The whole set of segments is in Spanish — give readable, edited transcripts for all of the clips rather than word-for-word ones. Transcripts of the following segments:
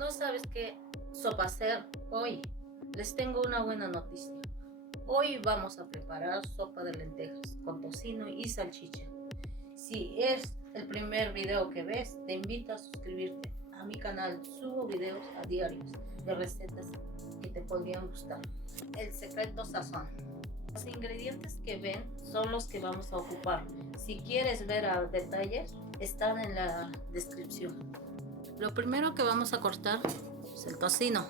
No sabes qué sopa hacer hoy. Les tengo una buena noticia. Hoy vamos a preparar sopa de lentejas con tocino y salchicha. Si es el primer video que ves, te invito a suscribirte a mi canal. Subo videos a diarios de recetas que te podrían gustar. El secreto sazón. Los ingredientes que ven son los que vamos a ocupar. Si quieres ver a detalles, están en la descripción. Lo primero que vamos a cortar es el tocino.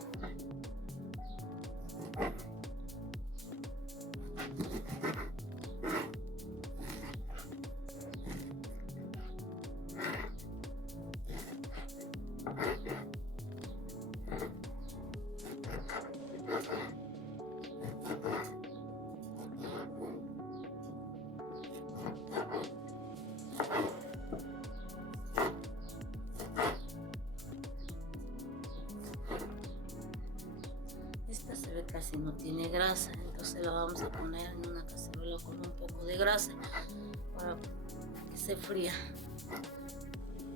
Esta se ve casi no tiene grasa, entonces la vamos a poner en una cacerola con un poco de grasa para que se fría.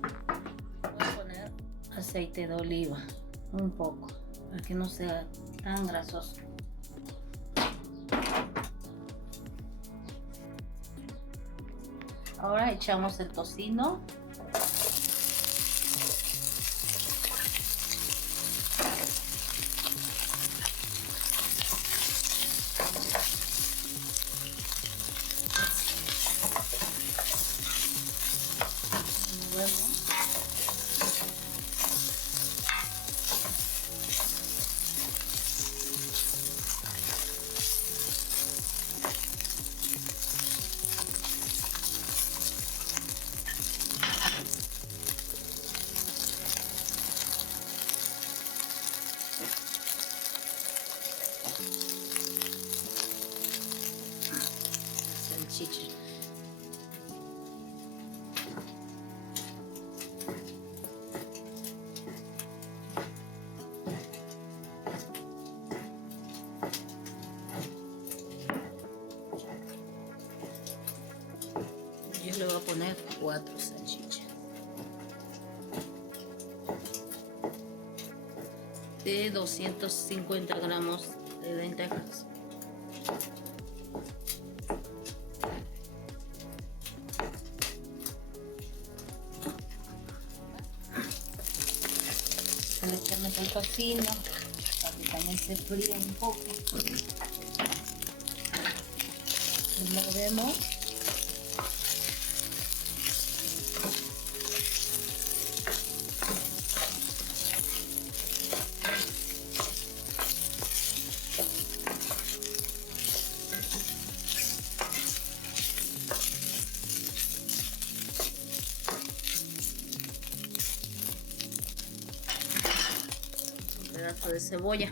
Voy a poner aceite de oliva, un poco, para que no sea tan grasoso. Ahora echamos el tocino. Salchicha. Yo le voy a poner 4 salchichas de 250 gramos de lentejas. Le echamos el tocino para que también se fríe un poco. Lo movemos. Un pedazo de cebolla.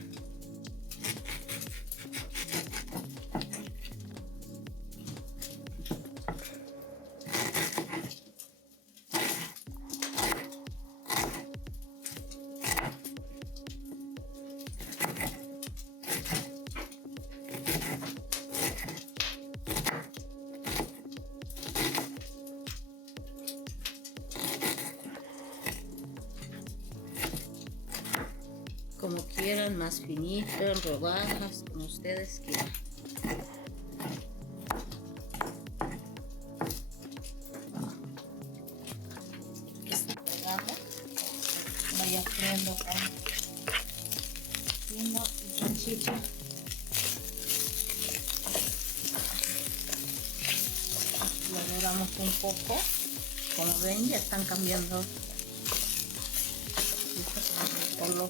Como quieran, más finito, en rodajas, como ustedes quieran. Vaya friendo con tocino y salchicha. Lo doramos un poco. Como ven, ya están cambiando el color.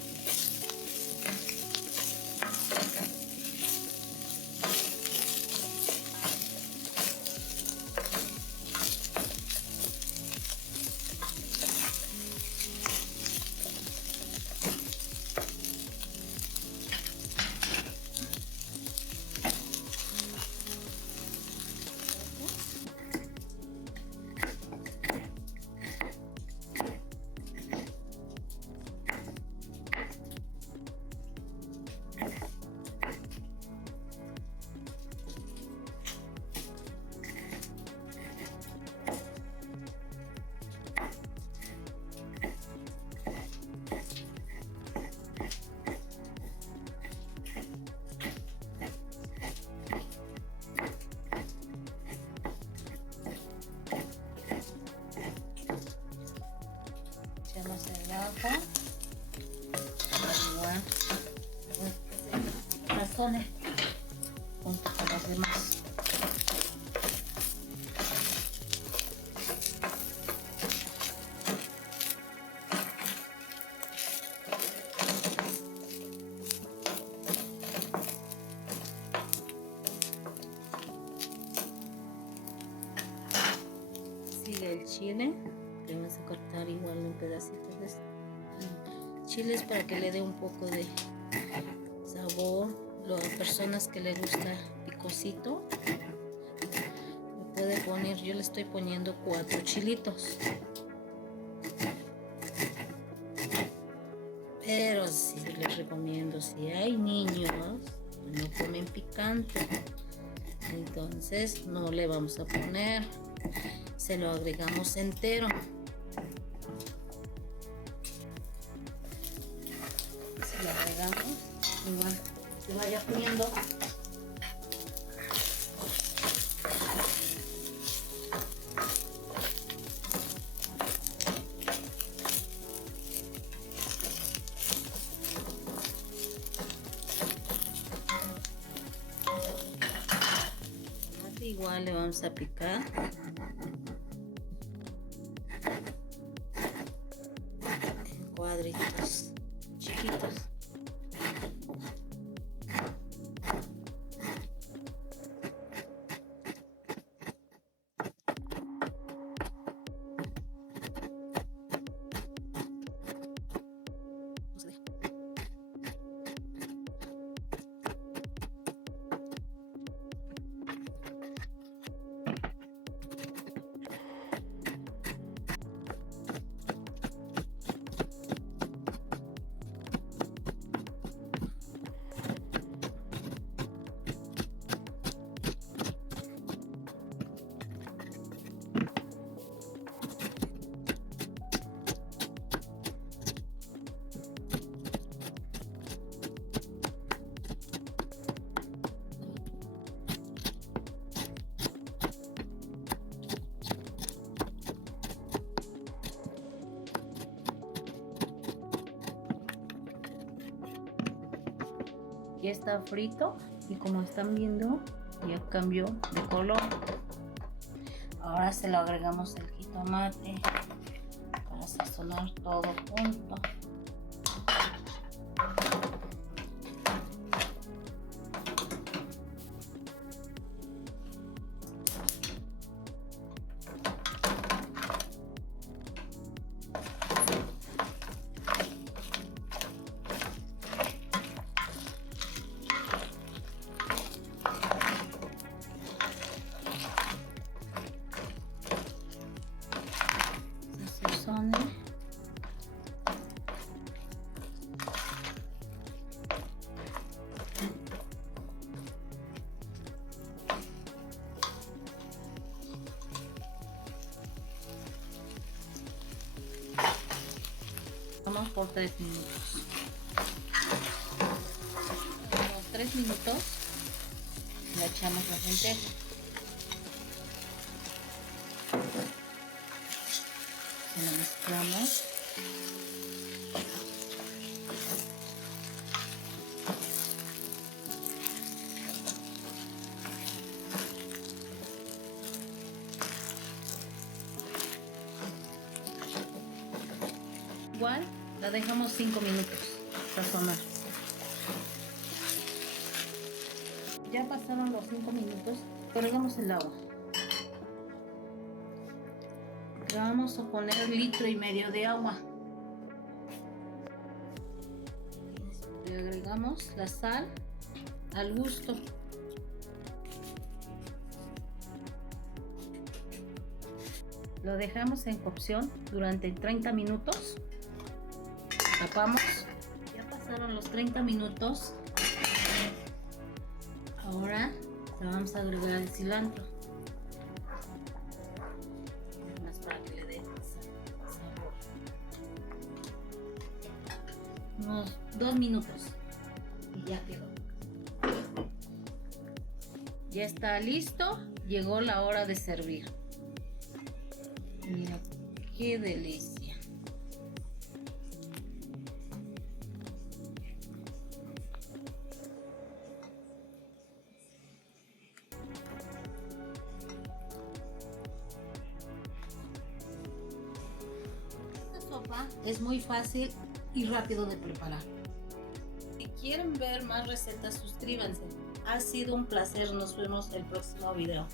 ajo. Igual. Sazone junto con los demás. Sigue el chile, que vamos a cortar igual en pedacitos de chile, es para que le dé un poco de sabor. Las personas que le gusta picosito le puede poner, yo le estoy poniendo 4 chilitos, pero sí les recomiendo, si hay niños que no comen picante, entonces no le vamos a poner, se lo agregamos entero. Se lo agregamos igual se vaya poniendo. Igual le vamos a picar en cuadritos chiquitos. Ya está frito y como están viendo ya cambió de color. Ahora se lo agregamos el jitomate para sazonar todo junto. Vamos por 3 minutos. A los 3 minutos le echamos las lentejas. Se lo mezclamos. Igual la dejamos 5 minutos sazonar. Ya pasaron los 5 minutos, agregamos el agua. Le vamos a poner 1,5 litros de agua. Le agregamos la sal al gusto. Lo dejamos en cocción durante 30 minutos. Tapamos. Ya pasaron los 30 minutos. Ahora le vamos a agregar el cilantro. Más para que le dé sabor. Unos 2 minutos. Y ya quedó. Ya está listo. Llegó la hora de servir. Mira, qué delicia. sopa es muy fácil y rápido de preparar. Si quieren ver más recetas, suscríbanse. Ha sido un placer, nos vemos en el próximo video.